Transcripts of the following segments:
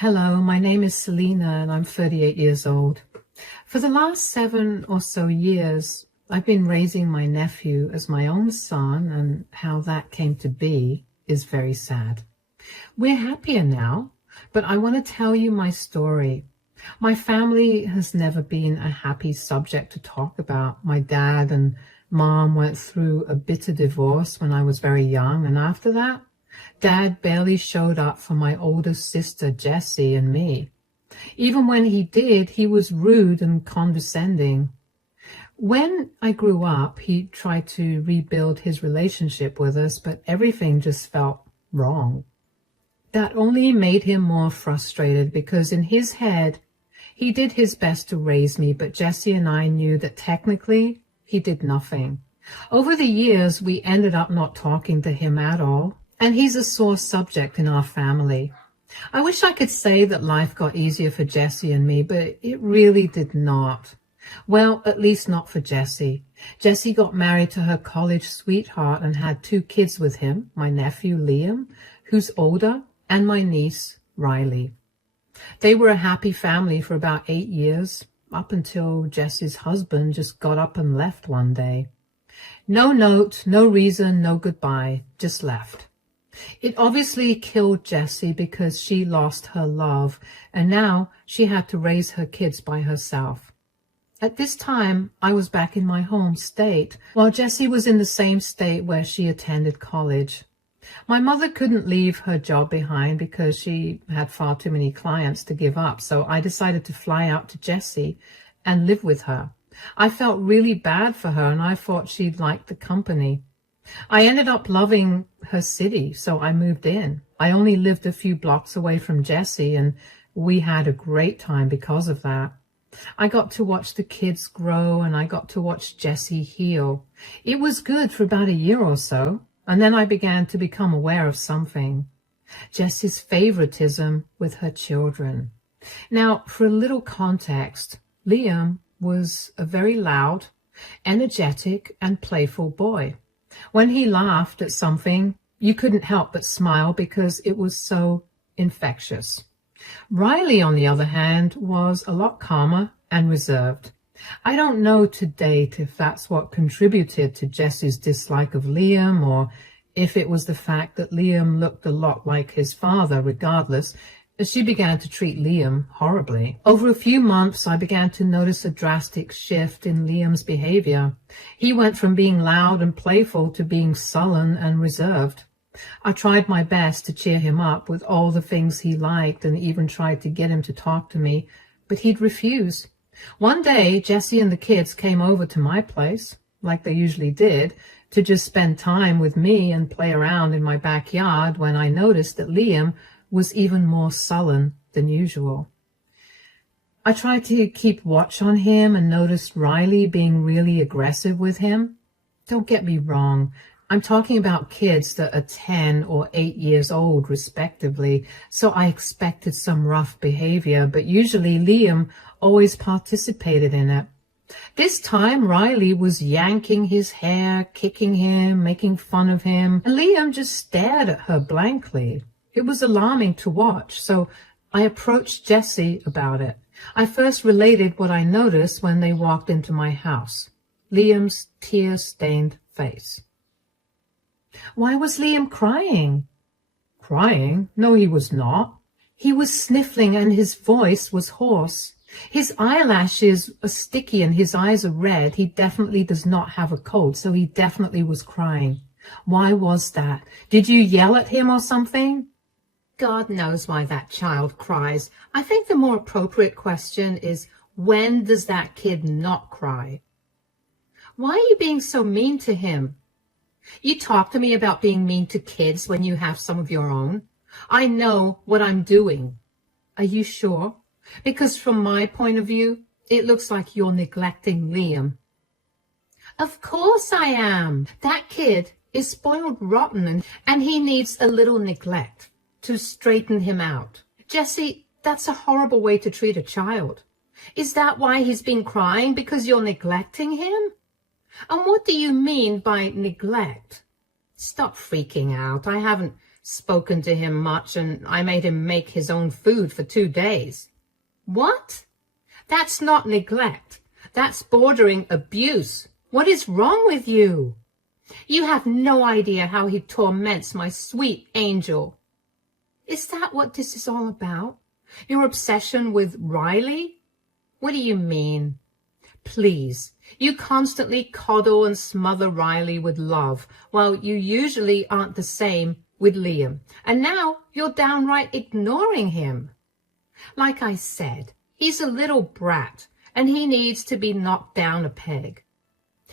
Hello, my name is Selena and I'm 38 years old. For the last 7 or so years, I've been raising my nephew as my own son, and how that came to be is very sad. We're happier now, but I want to tell you my story. My family has never been a happy subject to talk about. My dad and mom went through a bitter divorce when I was very young, and after that, Dad barely showed up for my older sister Jessie and me. Even when he did, he was rude and condescending. When I grew up, he tried to rebuild his relationship with us, but everything just felt wrong. That only made him more frustrated because in his head, he did his best to raise me, but Jessie and I knew that technically he did nothing. Over the years, we ended up not talking to him at all, and he's a sore subject in our family. I wish I could say that life got easier for Jessie and me, but it really did not. Well, at least not for Jessie. Jessie got married to her college sweetheart and had 2 kids with him, my nephew Liam, who's older, and my niece Riley. They were a happy family for about 8 years, up until Jessie's husband just got up and left one day. No note, no reason, no goodbye, just left. It obviously killed Jessie because she lost her love, and now she had to raise her kids by herself. At this time, I was back in my home state, while Jessie was in the same state where she attended college. My mother couldn't leave her job behind because she had far too many clients to give up, so I decided to fly out to Jessie and live with her. I felt really bad for her, and I thought she'd like the company. I ended up loving her city, so I moved in. I only lived a few blocks away from Jessie, and we had a great time because of that. I got to watch the kids grow, and I got to watch Jessie heal. It was good for about a year or so, and then I began to become aware of something. Jessie's favoritism with her children. Now, for a little context, Liam was a very loud, energetic, and playful boy. When he laughed at something, you couldn't help but smile because it was so infectious. Riley, on the other hand, was a lot calmer and reserved. I don't know to date if that's what contributed to Jessie's dislike of Liam, or if it was the fact that Liam looked a lot like his father. Regardless, she began to treat Liam horribly. Over a few months, I began to notice a drastic shift in Liam's behavior. He went from being loud and playful to being sullen and reserved. I tried my best to cheer him up with all the things he liked, and even tried to get him to talk to me, but he'd refuse. One day, Jessie and the kids came over to my place, like they usually did, to just spend time with me and play around in my backyard, when I noticed that Liam was even more sullen than usual. I tried to keep watch on him and noticed Riley being really aggressive with him. Don't get me wrong, I'm talking about kids that are 10 or 8 years old, respectively, so I expected some rough behavior, but usually Liam always participated in it. This time, Riley was yanking his hair, kicking him, making fun of him, and Liam just stared at her blankly. It was alarming to watch, so I approached Jessie about it. I first related what I noticed when they walked into my house: Liam's tear-stained face. Why was Liam crying? Crying? No, he was not. He was sniffling and his voice was hoarse. His eyelashes are sticky and his eyes are red. He definitely does not have a cold, so he definitely was crying. Why was that? Did you yell at him or something? God knows why that child cries. I think the more appropriate question is, when does that kid not cry? Why are you being so mean to him? You talk to me about being mean to kids when you have some of your own. I know what I'm doing. Are you sure? Because from my point of view, it looks like you're neglecting Liam. Of course I am. That kid is spoiled rotten, and he needs a little neglect to straighten him out. Jessie, that's a horrible way to treat a child. Is that why he's been crying? Because you're neglecting him? And what do you mean by neglect? Stop freaking out. I haven't spoken to him much, and I made him make his own food for 2 days. What? That's not neglect. That's bordering abuse. What is wrong with you? You have no idea how he torments my sweet angel. Is that what this is all about? Your obsession with Riley? What do you mean? Please, you constantly coddle and smother Riley with love, while you usually aren't the same with Liam. And now you're downright ignoring him. Like I said, he's a little brat, and he needs to be knocked down a peg.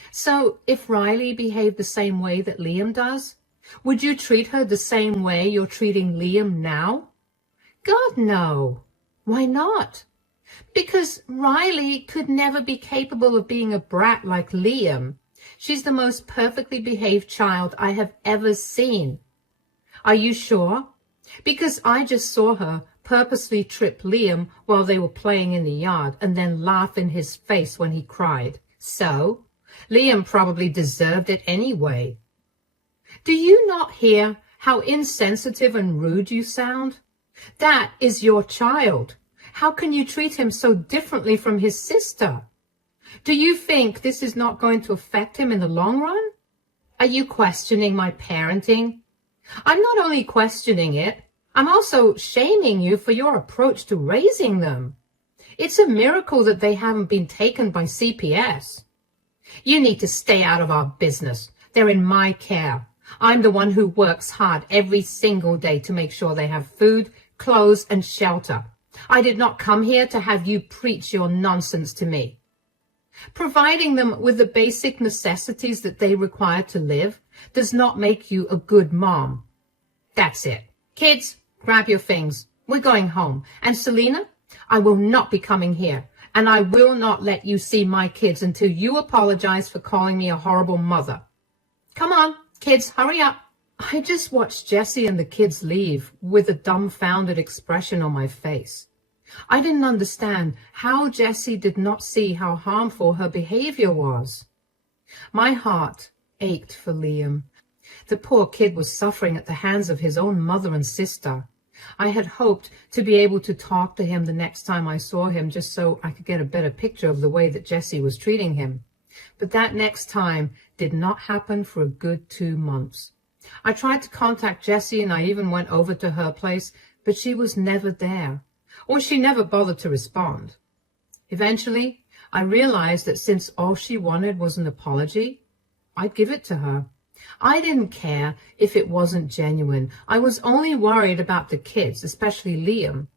So if Riley behaved the same way that Liam does, would you treat her the same way you're treating Liam now? God, no. Why not? Because Riley could never be capable of being a brat like Liam. She's the most perfectly behaved child I have ever seen. Are you sure? Because I just saw her purposely trip Liam while they were playing in the yard and then laugh in his face when he cried. So, Liam probably deserved it anyway. Do you not hear how insensitive and rude you sound? That is your child. How can you treat him so differently from his sister? Do you think this is not going to affect him in the long run? Are you questioning my parenting? I'm not only questioning it, I'm also shaming you for your approach to raising them. It's a miracle that they haven't been taken by CPS. You need to stay out of our business. They're in my care. I'm the one who works hard every single day to make sure they have food, clothes, and shelter. I did not come here to have you preach your nonsense to me. Providing them with the basic necessities that they require to live does not make you a good mom. That's it. Kids, grab your things. We're going home. And Selena, I will not be coming here. And I will not let you see my kids until you apologize for calling me a horrible mother. Come on, kids, hurry up. I just watched Jessie and the kids leave with a dumbfounded expression on my face. I didn't understand how Jessie did not see how harmful her behavior was. My heart ached for Liam. The poor kid was suffering at the hands of his own mother and sister. I had hoped to be able to talk to him the next time I saw him just so I could get a better picture of the way that Jessie was treating him. But that next time did not happen for a good 2 months. I tried to contact Jessie and I even went over to her place, but she was never there, or she never bothered to respond. Eventually, I realized that since all she wanted was an apology, I'd give it to her. I didn't care if it wasn't genuine. I was only worried about the kids, especially Liam.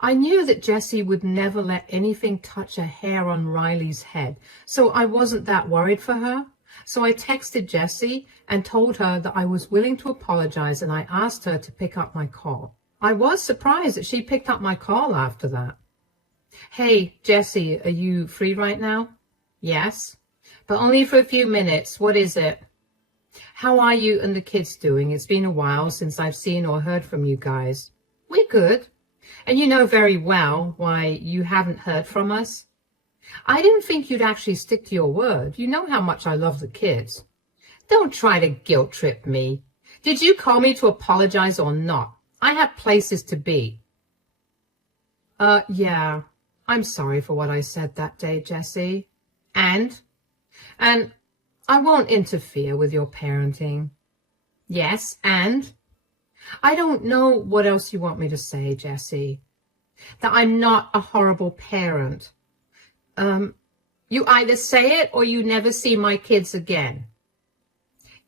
I knew that Jessie would never let anything touch a hair on Riley's head, so I wasn't that worried for her. So I texted Jessie and told her that I was willing to apologize, and I asked her to pick up my call. I was surprised that she picked up my call after that. Hey, Jessie, are you free right now? Yes, but only for a few minutes. What is it? How are you and the kids doing? It's been a while since I've seen or heard from you guys. We're good. And you know very well why you haven't heard from us. I didn't think you'd actually stick to your word. You know how much I love the kids. Don't try to guilt trip me. Did you call me to apologize or not? I have places to be. Yeah. I'm sorry for what I said that day, Jessie. And I won't interfere with your parenting. Yes, and? I don't know what else you want me to say, Jessie. That I'm not a horrible parent. You either say it or you never see my kids again.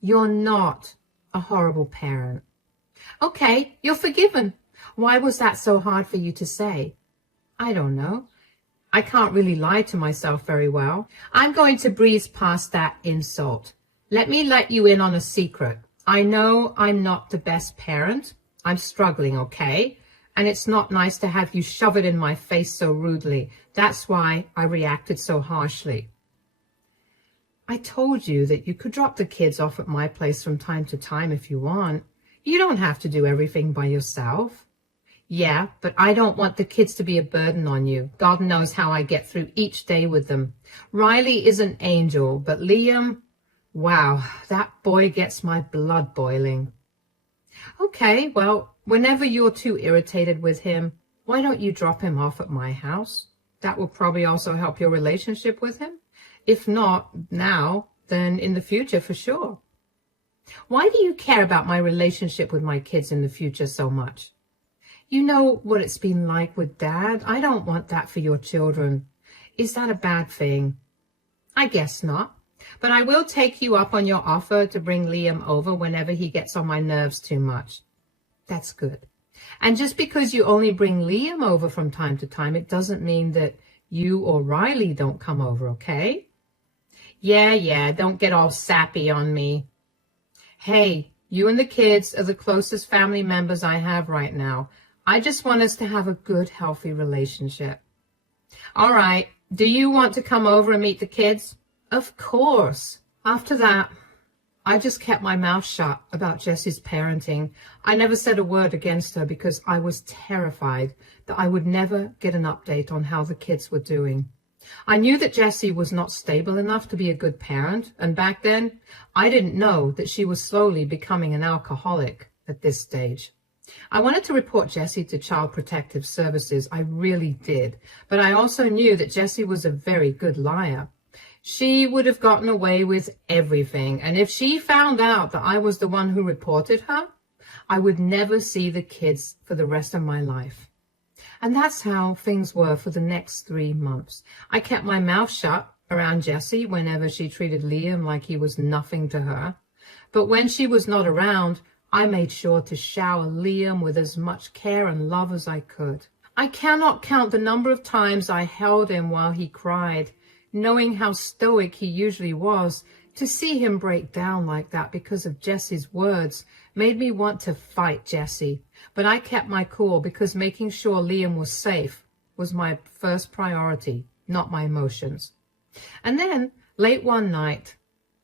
You're not a horrible parent. Okay, you're forgiven. Why was that so hard for you to say? I don't know. I can't really lie to myself very well. I'm going to breeze past that insult. Let me let you in on a secret. I know I'm not the best parent. I'm struggling, okay? And it's not nice to have you shove it in my face so rudely. That's why I reacted so harshly. I told you that you could drop the kids off at my place from time to time if you want. You don't have to do everything by yourself. Yeah, but I don't want the kids to be a burden on you. God knows how I get through each day with them. Riley is an angel, but Liam, wow, that boy gets my blood boiling. Okay, well, whenever you're too irritated with him, why don't you drop him off at my house? That will probably also help your relationship with him. If not now, then in the future for sure. Why do you care about my relationship with my kids in the future so much? You know what it's been like with Dad. I don't want that for your children. Is that a bad thing? I guess not. But I will take you up on your offer to bring Liam over whenever he gets on my nerves too much. That's good. And just because you only bring Liam over from time to time, it doesn't mean that you or Riley don't come over, okay? Yeah, don't get all sappy on me. Hey, you and the kids are the closest family members I have right now. I just want us to have a good, healthy relationship. All right, do you want to come over and meet the kids? Of course. After that, I just kept my mouth shut about Jessie's parenting. I never said a word against her because I was terrified that I would never get an update on how the kids were doing. I knew that Jessie was not stable enough to be a good parent, and back then, I didn't know that she was slowly becoming an alcoholic at this stage. I wanted to report Jessie to Child Protective Services. I really did. But I also knew that Jessie was a very good liar. She would have gotten away with everything. And if she found out that I was the one who reported her, I would never see the kids for the rest of my life. And that's how things were for the next 3 months. I kept my mouth shut around Jessie whenever she treated Liam like he was nothing to her. But when she was not around, I made sure to shower Liam with as much care and love as I could. I cannot count the number of times I held him while he cried. Knowing how stoic he usually was, to see him break down like that because of Jessie's words made me want to fight Jessie. But I kept my cool because making sure Liam was safe was my first priority, not my emotions. And then, late one night,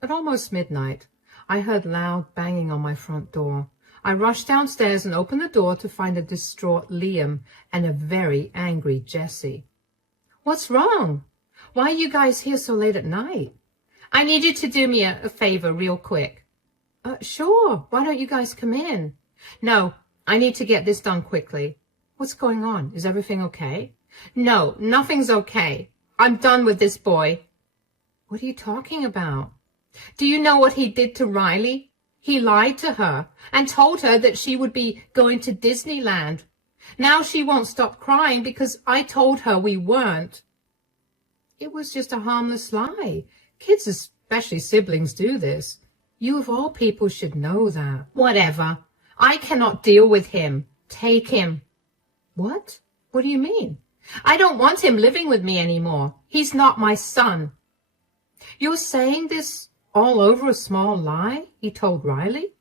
at almost midnight, I heard loud banging on my front door. I rushed downstairs and opened the door to find a distraught Liam and a very angry Jessie. What's wrong? Why are you guys here so late at night? I need you to do me a favor real quick. Sure. Why don't you guys come in? No, I need to get this done quickly. What's going on? Is everything okay? No, nothing's okay. I'm done with this boy. What are you talking about? Do you know what he did to Riley? He lied to her and told her that she would be going to Disneyland. Now she won't stop crying because I told her we weren't. It was just a harmless lie. Kids, especially siblings, do this. You of all people should know that. Whatever. I cannot deal with him. Take him. What? What do you mean? I don't want him living with me anymore. He's not my son. You're saying this all over a small lie? He told Riley.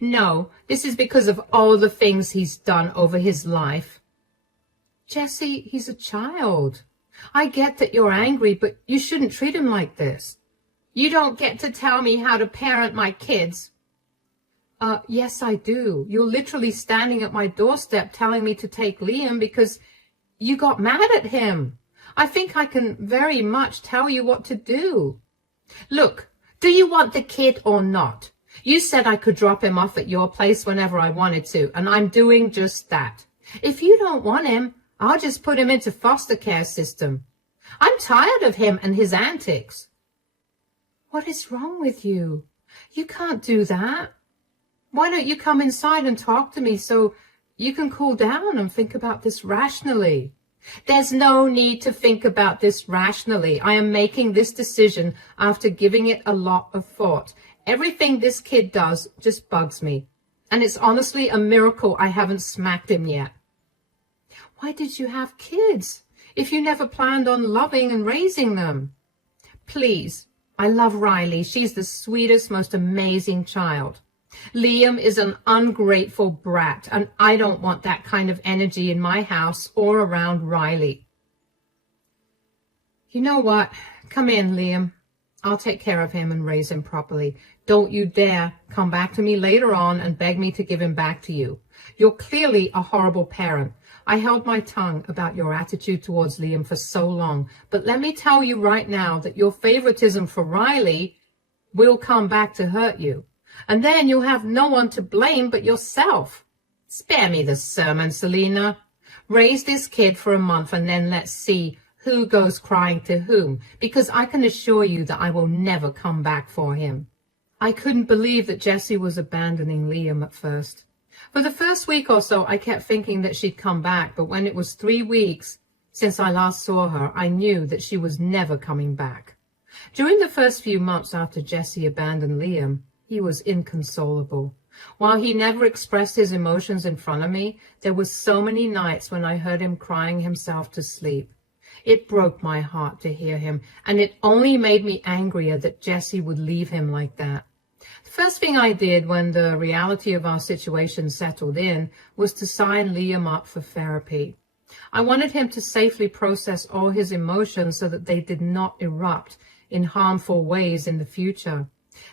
No, this is because of all the things he's done over his life. Jessie, he's a child. I get that you're angry, but you shouldn't treat him like this. You don't get to tell me how to parent my kids. Yes, I do. You're literally standing at my doorstep telling me to take Liam because you got mad at him. I think I can very much tell you what to do. Look, do you want the kid or not? You said I could drop him off at your place whenever I wanted to, and I'm doing just that. If you don't want him, I'll just put him into foster care system. I'm tired of him and his antics. What is wrong with you? You can't do that. Why don't you come inside and talk to me so you can cool down and think about this rationally? There's no need to think about this rationally. I am making this decision after giving it a lot of thought. Everything this kid does just bugs me. And it's honestly a miracle I haven't smacked him yet. Why did you have kids if you never planned on loving and raising them? Please, I love Riley. She's the sweetest, most amazing child. Liam is an ungrateful brat, and I don't want that kind of energy in my house or around Riley. You know what? Come in, Liam. I'll take care of him and raise him properly. Don't you dare come back to me later on and beg me to give him back to you. You're clearly a horrible parent. I held my tongue about your attitude towards Liam for so long, but let me tell you right now that your favoritism for Riley will come back to hurt you. And then you'll have no one to blame but yourself. Spare me the sermon, Selena. Raise this kid for a month and then let's see who goes crying to whom, because I can assure you that I will never come back for him. I couldn't believe that Jessie was abandoning Liam at first. For the first week or so, I kept thinking that she'd come back, but when it was 3 weeks since I last saw her, I knew that she was never coming back. During the first few months after Jessie abandoned Liam, he was inconsolable. While he never expressed his emotions in front of me, there were so many nights when I heard him crying himself to sleep. It broke my heart to hear him, and it only made me angrier that Jessie would leave him like that. The first thing I did when the reality of our situation settled in was to sign Liam up for therapy. I wanted him to safely process all his emotions so that they did not erupt in harmful ways in the future.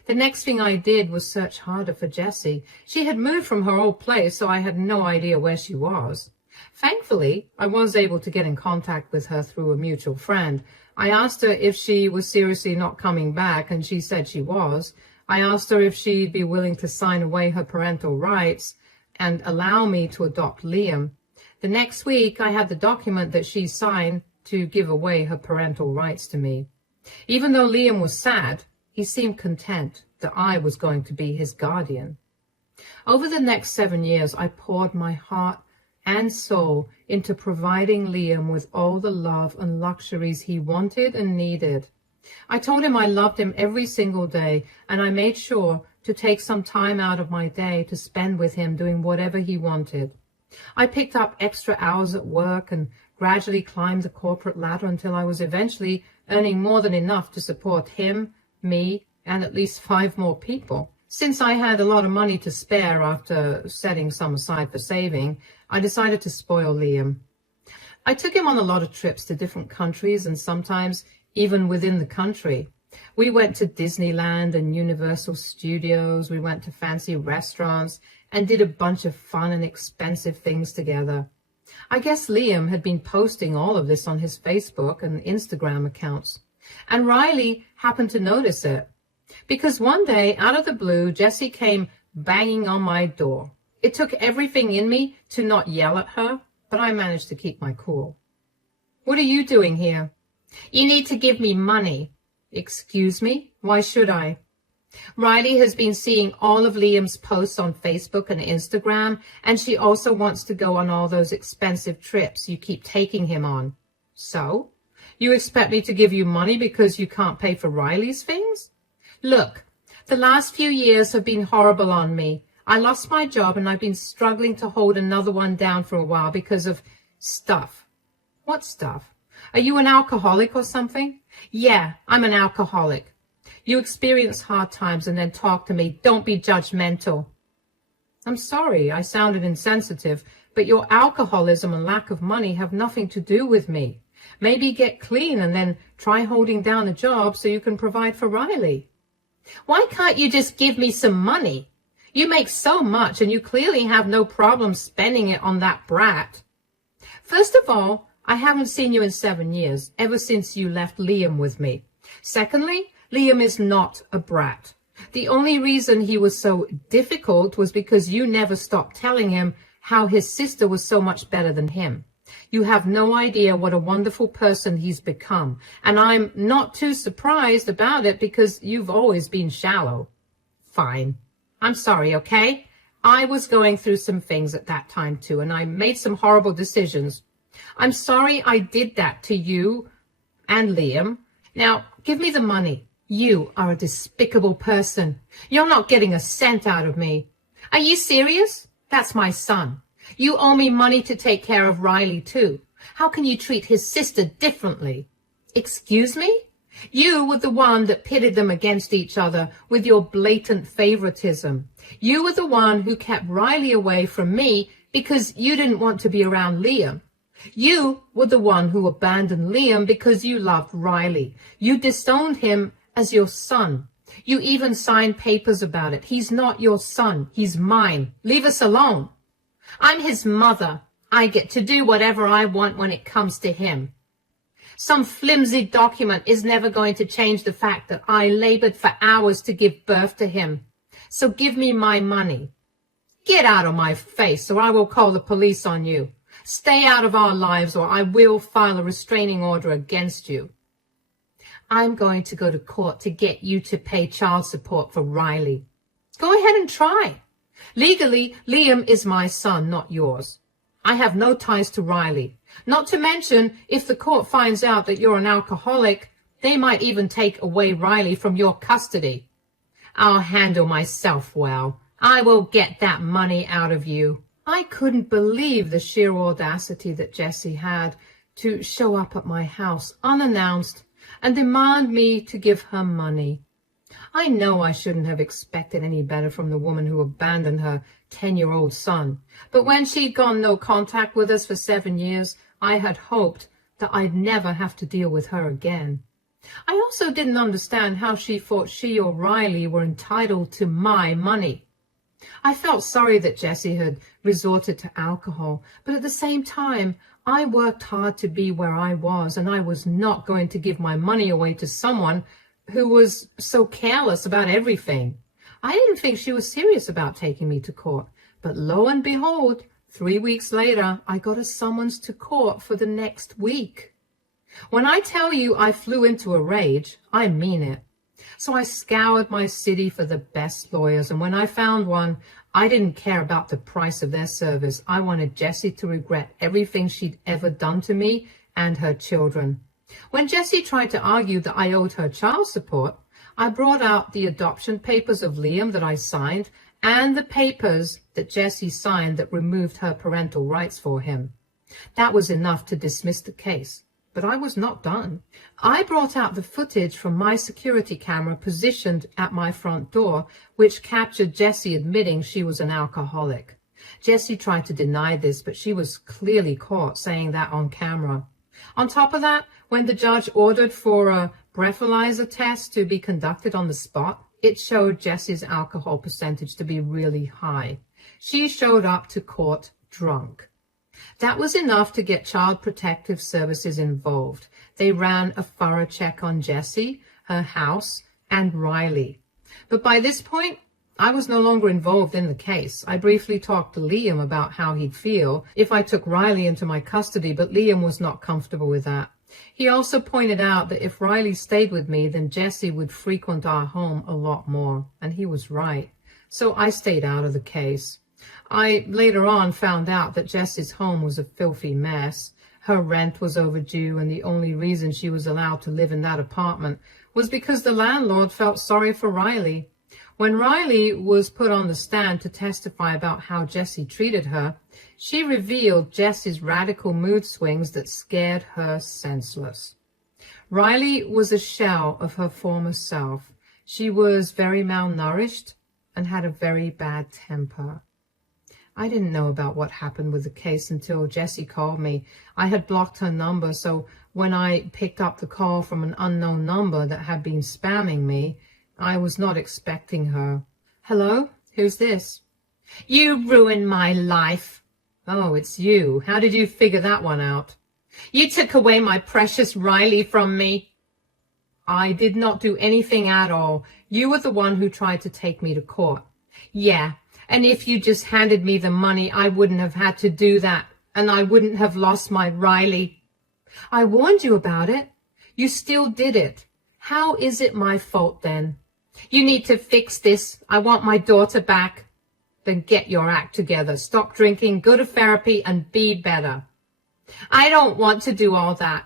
The next thing I did was search harder for Jessie. She had moved from her old place, so I had no idea where she was. Thankfully, I was able to get in contact with her through a mutual friend. I asked her if she was seriously not coming back, and she said she was. I asked her if she'd be willing to sign away her parental rights and allow me to adopt Liam. The next week, I had the document that she signed to give away her parental rights to me. Even though Liam was sad, he seemed content that I was going to be his guardian. Over the next 7 years, I poured my heart and soul into providing Liam with all the love and luxuries he wanted and needed. I told him I loved him every single day, and I made sure to take some time out of my day to spend with him doing whatever he wanted. I picked up extra hours at work and gradually climbed the corporate ladder until I was eventually earning more than enough to support him, me, and at least 5 more people. Since I had a lot of money to spare after setting some aside for saving, I decided to spoil Liam. I took him on a lot of trips to different countries and sometimes even within the country. We went to Disneyland and Universal Studios, we went to fancy restaurants and did a bunch of fun and expensive things together. I guess Liam had been posting all of this on his Facebook and Instagram accounts. And Riley happened to notice it, because one day, out of the blue, Jessie came banging on my door. It took everything in me to not yell at her, but I managed to keep my cool. "What are you doing here?" "You need to give me money." "Excuse me? Why should I?" "Riley has been seeing all of Liam's posts on Facebook and Instagram, and she also wants to go on all those expensive trips you keep taking him on." "So? You expect me to give you money because you can't pay for Riley's things?" "Look, the last few years have been horrible on me. I lost my job and I've been struggling to hold another one down for a while because of stuff." "What stuff? Are you an alcoholic or something?" "Yeah, I'm an alcoholic." "You experience hard times and then talk to me. Don't be judgmental." "I'm sorry, I sounded insensitive, but your alcoholism and lack of money have nothing to do with me. Maybe get clean and then try holding down a job so you can provide for Riley." "Why can't you just give me some money? You make so much and you clearly have no problem spending it on that brat." "First of all, I haven't seen you in 7 years, ever since you left Liam with me. Secondly, Liam is not a brat. The only reason he was so difficult was because you never stopped telling him how his sister was so much better than him. You have no idea what a wonderful person he's become, and I'm not too surprised about it because you've always been shallow." "Fine. I'm sorry, okay? I was going through some things at that time too, and I made some horrible decisions. I'm sorry I did that to you and Liam. Now, give me the money. You are a despicable person. You're not getting a cent out of me." "Are you serious? That's my son. You owe me money to take care of Riley too. How can you treat his sister differently?" "Excuse me? You were the one that pitted them against each other with your blatant favoritism. You were the one who kept Riley away from me because you didn't want to be around Liam. You were the one who abandoned Liam because you loved Riley. You disowned him as your son. You even signed papers about it. He's not your son. He's mine. Leave us alone." "I'm his mother. I get to do whatever I want when it comes to him." Some flimsy document is never going to change the fact that I labored for hours to give birth to him. So give me my money. Get out of my face, or I will call the police on you. Stay out of our lives, or I will file a restraining order against you. I'm going to go to court to get you to pay child support for Riley. Go ahead and try. Legally, Liam is my son, not yours. I have no ties to Riley. Not to mention, if the court finds out that you're an alcoholic, they might even take away Riley from your custody. I'll handle myself well. I will get that money out of you. I couldn't believe the sheer audacity that Jessie had to show up at my house unannounced and demand me to give her money. I know I shouldn't have expected any better from the woman who abandoned her 10-year-old son, but when she'd gone no contact with us for 7 years, I had hoped that I'd never have to deal with her again. I also didn't understand how she thought she or Riley were entitled to my money. I felt sorry that Jessie had resorted to alcohol, but at the same time, I worked hard to be where I was, and I was not going to give my money away to someone who was so careless about everything. I didn't think she was serious about taking me to court, but lo and behold, 3 weeks later, I got a summons to court for the next week. When I tell you I flew into a rage, I mean it. So I scoured my city for the best lawyers, and when I found one, I didn't care about the price of their service. I wanted Jessie to regret everything she'd ever done to me and her children. When Jessie tried to argue that I owed her child support, I brought out the adoption papers of Liam that I signed and the papers that Jessie signed that removed her parental rights for him. That was enough to dismiss the case. But I was not done. I brought out the footage from my security camera positioned at my front door, which captured Jessie admitting she was an alcoholic. Jessie tried to deny this, but she was clearly caught saying that on camera. On top of that, when the judge ordered for a breathalyzer test to be conducted on the spot, it showed Jessie's alcohol percentage to be really high. She showed up to court drunk. That was enough to get Child Protective Services involved. They ran a thorough check on Jessie, her house, and Riley. But by this point, I was no longer involved in the case. I briefly talked to Liam about how he'd feel if I took Riley into my custody, but Liam was not comfortable with that. He also pointed out that if Riley stayed with me, then Jessie would frequent our home a lot more, and he was right. So I stayed out of the case. I later on found out that Jessie's home was a filthy mess. Her rent was overdue, and the only reason she was allowed to live in that apartment was because the landlord felt sorry for Riley. When Riley was put on the stand to testify about how Jessie treated her, she revealed Jessie's radical mood swings that scared her senseless. Riley was a shell of her former self. She was very malnourished and had a very bad temper. I didn't know about what happened with the case until Jessie called me. I had blocked her number, so when I picked up the call from an unknown number that had been spamming me, I was not expecting her. Hello? Who's this? You ruined my life. Oh, it's you. How did you figure that one out? You took away my precious Riley from me. I did not do anything at all. You were the one who tried to take me to court. Yeah. And if you just handed me the money, I wouldn't have had to do that, and I wouldn't have lost my Riley. I warned you about it. You still did it. How is it my fault then? You need to fix this. I want my daughter back. Then get your act together. Stop drinking, go to therapy, and be better. I don't want to do all that.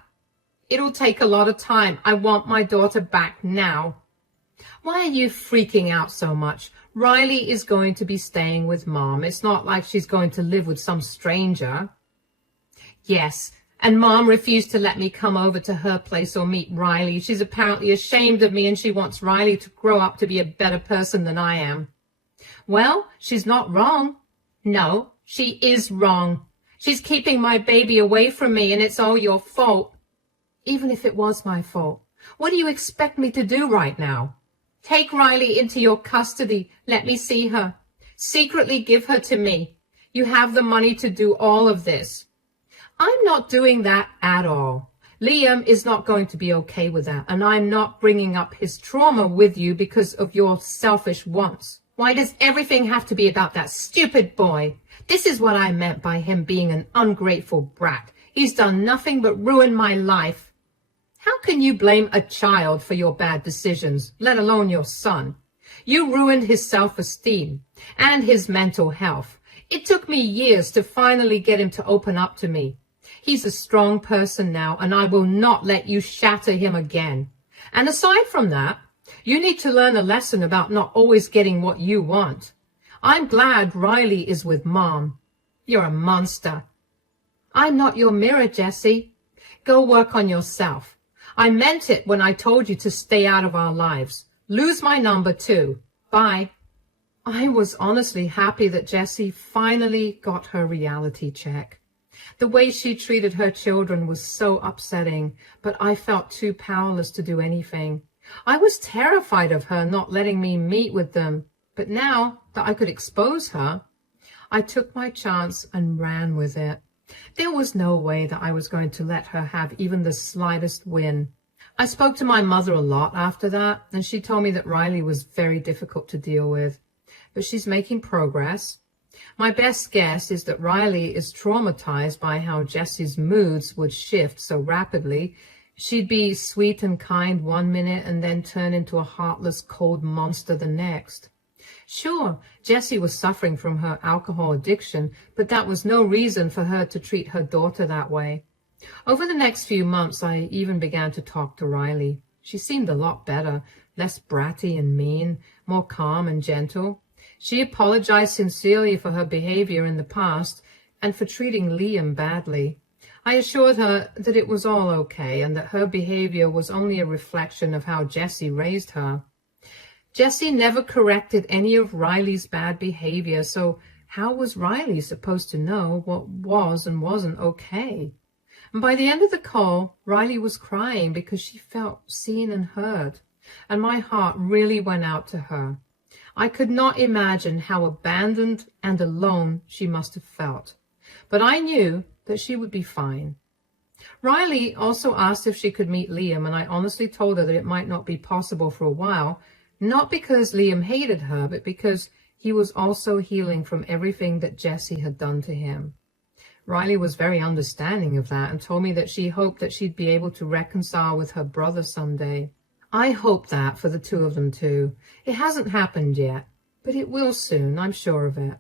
It'll take a lot of time. I want my daughter back now. Why are you freaking out so much? Riley is going to be staying with Mom. It's not like she's going to live with some stranger. Yes, and Mom refused to let me come over to her place or meet Riley. She's apparently ashamed of me, and she wants Riley to grow up to be a better person than I am. Well, she's not wrong. No, she is wrong. She's keeping my baby away from me, and it's all your fault. Even if it was my fault, what do you expect me to do right now? Take Riley into your custody. Let me see her. Secretly give her to me. You have the money to do all of this. I'm not doing that at all. Liam is not going to be okay with that, and I'm not bringing up his trauma with you because of your selfish wants. Why does everything have to be about that stupid boy? This is what I meant by him being an ungrateful brat. He's done nothing but ruin my life. How can you blame a child for your bad decisions, let alone your son? You ruined his self-esteem and his mental health. It took me years to finally get him to open up to me. He's a strong person now, and I will not let you shatter him again. And aside from that, you need to learn a lesson about not always getting what you want. I'm glad Riley is with Mom. You're a monster. I'm not your mirror, Jessie. Go work on yourself. I meant it when I told you to stay out of our lives. Lose my number too. Bye. I was honestly happy that Jessie finally got her reality check. The way she treated her children was so upsetting, but I felt too powerless to do anything. I was terrified of her not letting me meet with them, but now that I could expose her, I took my chance and ran with it. There was no way that I was going to let her have even the slightest win. I spoke to my mother a lot after that, and she told me that Riley was very difficult to deal with, but she's making progress. My best guess is that Riley is traumatized by how Jessie's moods would shift so rapidly. She'd be sweet and kind one minute and then turn into a heartless, cold monster the next. Sure, Jessie was suffering from her alcohol addiction, but that was no reason for her to treat her daughter that way. Over the next few months, I even began to talk to Riley. She seemed a lot better, less bratty and mean, more calm and gentle. She apologized sincerely for her behavior in the past and for treating Liam badly. I assured her that it was all okay and that her behavior was only a reflection of how Jessie raised her. Jessie never corrected any of Riley's bad behavior, so how was Riley supposed to know what was and wasn't okay? And by the end of the call, Riley was crying because she felt seen and heard, and my heart really went out to her. I could not imagine how abandoned and alone she must have felt, but I knew that she would be fine. Riley also asked if she could meet Liam, and I honestly told her that it might not be possible for a while, not because Liam hated her, but because he was also healing from everything that Jessie had done to him. Riley was very understanding of that and told me that she hoped that she'd be able to reconcile with her brother someday. I hope that for the two of them too. It hasn't happened yet, but it will soon, I'm sure of it.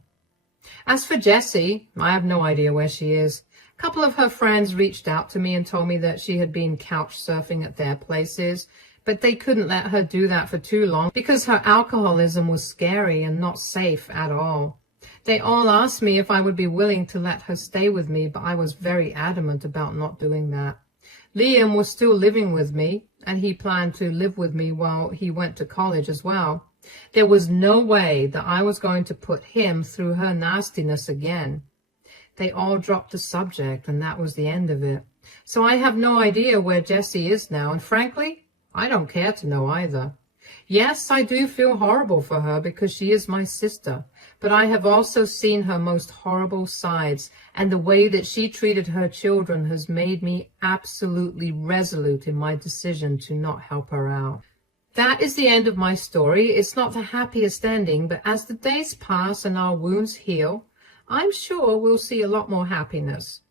As for Jessie, I have no idea where she is. A couple of her friends reached out to me and told me that she had been couch surfing at their places, but they couldn't let her do that for too long because her alcoholism was scary and not safe at all. They all asked me if I would be willing to let her stay with me, but I was very adamant about not doing that. Liam was still living with me, and he planned to live with me while he went to college as well. There was no way that I was going to put him through her nastiness again. They all dropped the subject, and that was the end of it. So I have no idea where Jessie is now, and frankly, I don't care to know either. Yes, I do feel horrible for her because she is my sister, but I have also seen her most horrible sides, and the way that she treated her children has made me absolutely resolute in my decision to not help her out. That is the end of my story. It's not the happiest ending, but as the days pass and our wounds heal, I'm sure we'll see a lot more happiness.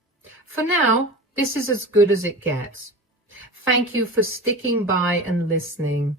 For now, this is as good as it gets. Thank you for sticking by and listening.